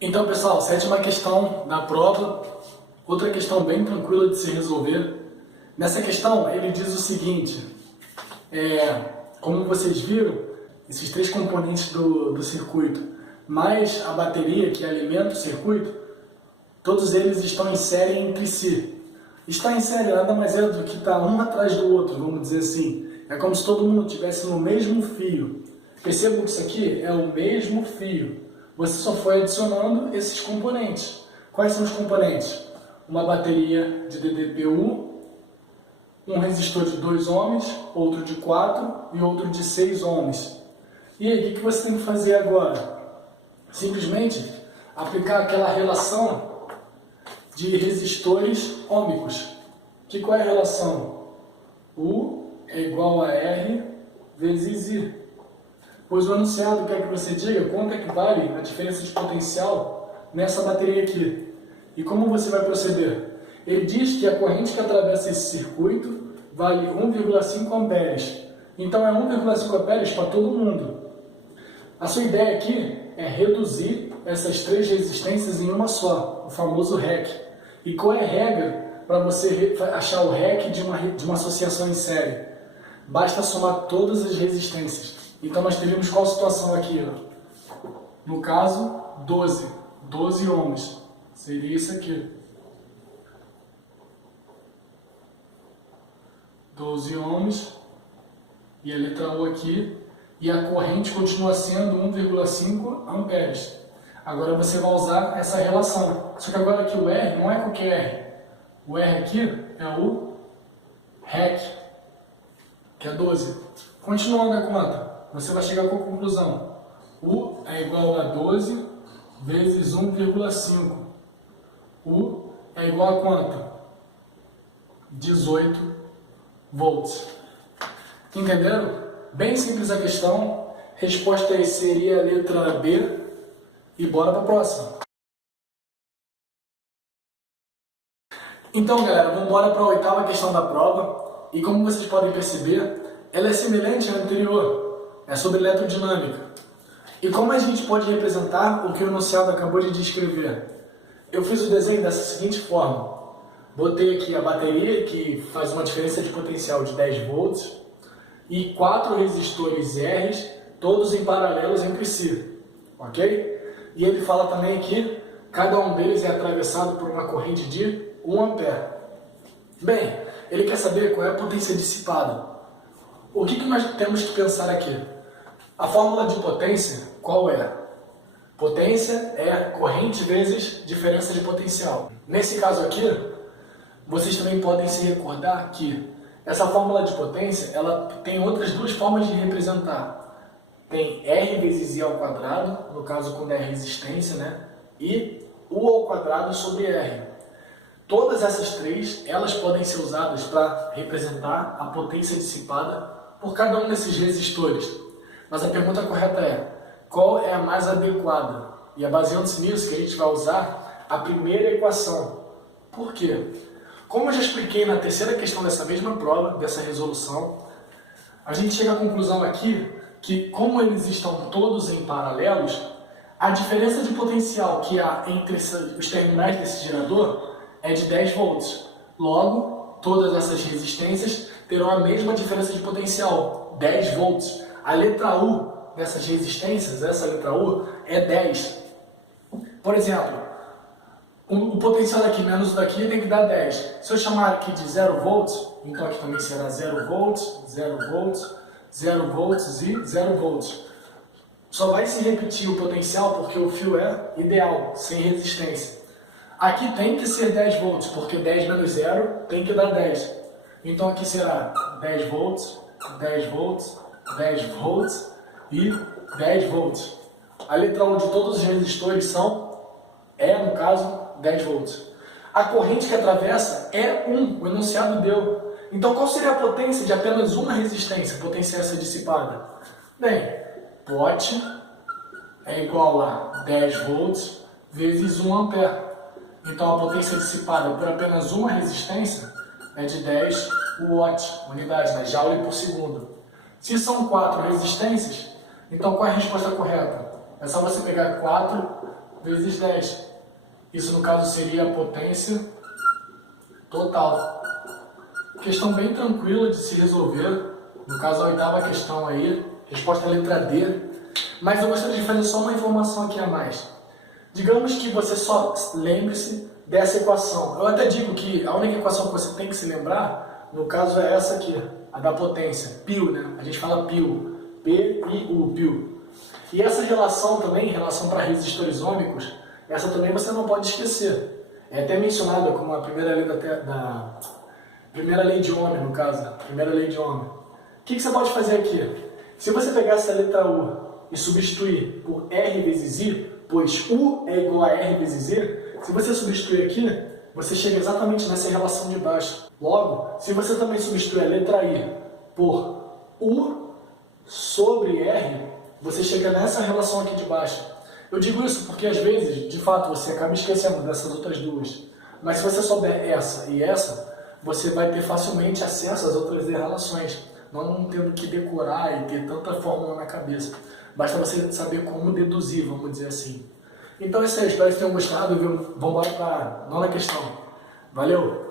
Então, pessoal, sétima questão da prova, outra questão bem tranquila de se resolver. Nessa questão, ele diz o seguinte, como vocês viram, esses três componentes do circuito, mais a bateria que alimenta o circuito, todos eles estão em série entre si. Estar em série nada mais é do que estar um atrás do outro, vamos dizer assim. É como se todo mundo estivesse no mesmo fio. Percebam que isso aqui é o mesmo fio. Você só foi adicionando esses componentes. Quais são os componentes? Uma bateria de DDPU, um resistor de 2 ohms, outro de 4 e outro de 6 ohms. E aí, o que você tem que fazer agora? Simplesmente aplicar aquela relação de resistores ômicos. Qual é a relação? U é igual a R vezes I. Pois o enunciado quer que você diga quanto é que vale a diferença de potencial nessa bateria aqui. E como você vai proceder? Ele diz que a corrente que atravessa esse circuito vale 1,5 amperes. Então é 1,5 amperes para todo mundo. A sua ideia aqui é reduzir essas três resistências em uma só, o famoso REC. E qual é a regra para você achar o REC de uma associação em série? Basta somar todas as resistências. Então nós teríamos qual situação aqui? Ó? No caso, 12 ohms. Seria isso aqui. 12 ohms. E a letra U aqui. E a corrente continua sendo 1,5 amperes. Agora você vai usar essa relação. Só que agora aqui o R não é qualquer R. O R aqui é o REC, que é 12. Continuando a conta, você vai chegar com a conclusão. U é igual a 12 vezes 1,5. U é igual a quanto? 18 volts. Entenderam? Bem simples a questão. Resposta aí seria a letra B. E bora para a próxima. Então, galera, vamos embora para a oitava questão da prova. E como vocês podem perceber, ela é semelhante à anterior. É sobre eletrodinâmica. E como a gente pode representar o que o enunciado acabou de descrever? Eu fiz o desenho dessa seguinte forma. Botei aqui a bateria, que faz uma diferença de potencial de 10 volts, e 4 resistores R, todos em paralelos entre si. Ok? E ele fala também que cada um deles é atravessado por uma corrente de 1 ampere. Bem, ele quer saber qual é a potência dissipada. O que nós temos que pensar aqui? A fórmula de potência, qual é? Potência é corrente vezes diferença de potencial. Nesse caso aqui, vocês também podem se recordar que essa fórmula de potência, ela tem outras duas formas de representar. Tem R vezes I ao quadrado, no caso quando é resistência, né? E U ao quadrado sobre R. Todas essas três, elas podem ser usadas para representar a potência dissipada por cada um desses resistores. Mas a pergunta correta é, qual é a mais adequada? E é baseando-se nisso que a gente vai usar a primeira equação. Por quê? Como eu já expliquei na terceira questão dessa mesma prova, dessa resolução, a gente chega à conclusão aqui que, como eles estão todos em paralelos, a diferença de potencial que há entre os terminais desse gerador é de 10 volts. Logo, todas essas resistências terão a mesma diferença de potencial, 10 volts. A letra U dessas resistências, essa letra U, é 10. Por exemplo, o potencial daqui menos o daqui tem que dar 10. Se eu chamar aqui de 0 volts, então aqui também será 0 volts, 0 volts, 0 volts e 0 volts. Só vai se repetir o potencial porque o fio é ideal, sem resistência. Aqui tem que ser 10 volts, porque 10 menos 0 tem que dar 10. Então aqui será 10 volts, 10 volts, 10 volts e 10 volts. A letra U de todos os resistores no caso, 10 volts. A corrente que atravessa é 1, o enunciado deu. Então qual seria a potência de apenas uma resistência, potência essa dissipada? Bem, POT é igual a 10 volts vezes 1 ampere. Então a potência dissipada por apenas uma resistência é de 10 watts, unidades, né? Joule por segundo. Se são 4 resistências, então qual é a resposta correta? É só você pegar 4 vezes 10. Isso no caso seria a potência total. Questão bem tranquila de se resolver. No caso, a oitava questão aí, resposta é letra D. Mas eu gostaria de fazer só uma informação aqui a mais. Digamos que você só lembre-se dessa equação. Eu até digo que a única equação que você tem que se lembrar, no caso, é essa aqui, a da potência, π, né? A gente fala π, P-I-U, π. E essa relação também, relação para resistores ômicos, essa também você não pode esquecer. É até mencionada como a primeira lei primeira lei de Ohm, no caso, primeira lei de Ohm. O que você pode fazer aqui? Se você pegar essa letra U e substituir por R vezes I, pois U é igual a R vezes Z, se você substituir aqui, você chega exatamente nessa relação de baixo. Logo, se você também substituir a letra I por U sobre R, você chega nessa relação aqui de baixo. Eu digo isso porque às vezes, de fato, você acaba esquecendo dessas outras duas. Mas se você souber essa e essa, você vai ter facilmente acesso às outras relações, não tendo que decorar e ter tanta fórmula na cabeça. Basta você saber como deduzir, vamos dizer assim. Então é isso aí, espero que tenham gostado. Vamos embora para a nona questão. Valeu!